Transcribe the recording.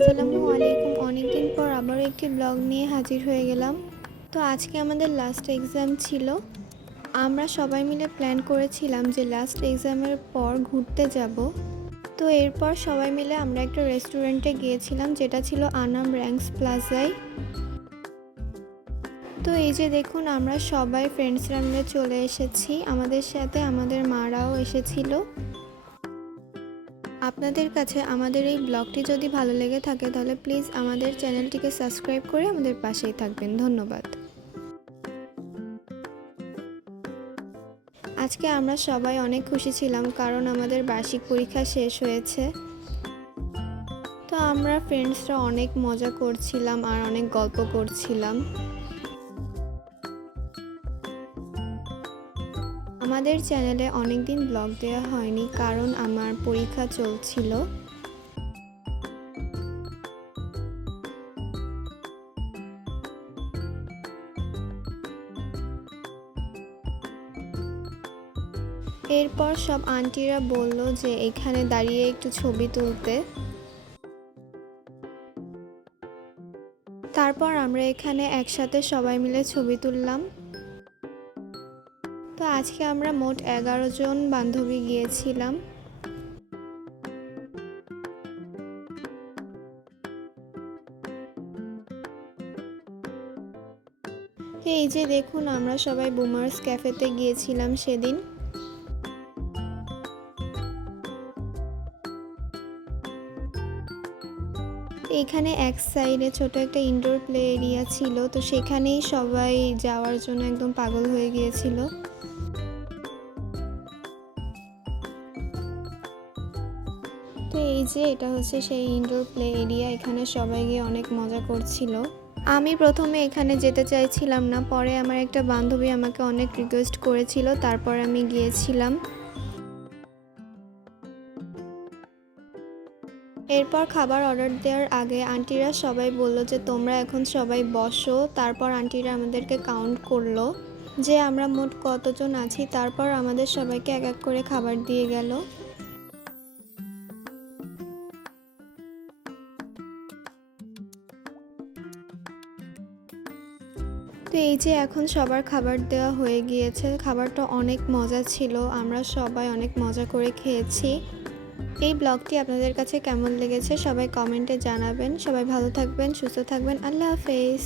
আসসালামু আলাইকুম। অনেকদিন পর আবারও একটি ব্লগ নিয়ে হাজির হয়ে গেলাম। তো আজকে আমাদের লাস্ট এক্সাম ছিল। আমরা সবাই মিলে প্ল্যান করেছিলাম যে লাস্ট এক্সামের পর ঘুরতে যাব। তো এরপর সবাই মিলে আমরা একটা রেস্টুরেন্টে গিয়েছিলাম, যেটা ছিল আনাম র্যাঙ্কস প্লাজায়। তো এই যে দেখুন, আমরা সবাই ফ্রেন্ডসরা মিলে চলে এসেছি। আমাদের সাথে আমাদের মারাও এসেছিল। আপনাদের কাছে আমাদের এই ব্লগটি যদি ভালো লেগে থাকে তাহলে প্লিজ আমাদের চ্যানেলটিকে সাবস্ক্রাইব করে আমাদের পাশেই থাকবেন। ধন্যবাদ। আজকে আমরা সবাই অনেক খুশি ছিলাম, কারণ আমাদের বার্ষিক পরীক্ষা শেষ হয়েছে। তো আমরা ফ্রেন্ডসরা অনেক মজা করছিলাম আর অনেক গল্প করছিলাম। আমাদের চ্যানেলে অনেক দিন ব্লগ দেওয়া হয়নি, কারণ আমার পরীক্ষা চলছিল। এরপর সব আন্টিরা বলল যে এখানে দাঁড়িয়ে একটু ছবি তুলতে। তারপর আমরা এখানে একসাথে সবাই মিলে ছবি তুললাম। তো আজকে আমরা মোট 11 জন বান্ধবী গিয়েছিলাম। এই যে দেখুন, আমরা সবাই বুমার্স ক্যাফেতে গিয়েছিলাম সেদিন। এখানে এক সাইডে ছোট একটা ইনডোর প্লে এরিয়া ছিল, তো সেখানেই সবাই যাওয়ার জন্য একদম পাগল হয়ে গিয়েছিল। তো এই যে এটা হচ্ছে সেই ইনডোর প্লে এরিয়া, এখানে সবাই গিয়ে অনেক মজা করছিল। আমি প্রথমে এখানে যেতে চাইছিলাম না, পরে আমার একটা বান্ধবী আমাকে অনেক রিকোয়েস্ট করেছিল, তারপর আমি গিয়েছিলাম। এরপর খাবার অর্ডার দেওয়ার আগে আন্টিরা সবাই বলল যে তোমরা এখন সবাই বসো। তারপর আন্টিরা আমাদেরকে কাউন্ট করলো যে আমরা মোট কতজন আছি। তারপর আমাদের সবাইকে এক এক করে খাবার দিয়ে গেল। তো এই যে এখন সবার খাবার দেওয়া হয়ে গিয়েছে। খাবারটা অনেক মজা ছিল, আমরা সবাই অনেক মজা করে খেয়েছি। এই ব্লগটি আপনাদের কাছে কেমন লেগেছে সবাই কমেন্টে জানাবেন। সবাই ভালো থাকবেন, সুস্থ থাকবেন। আল্লাহ হাফেজ।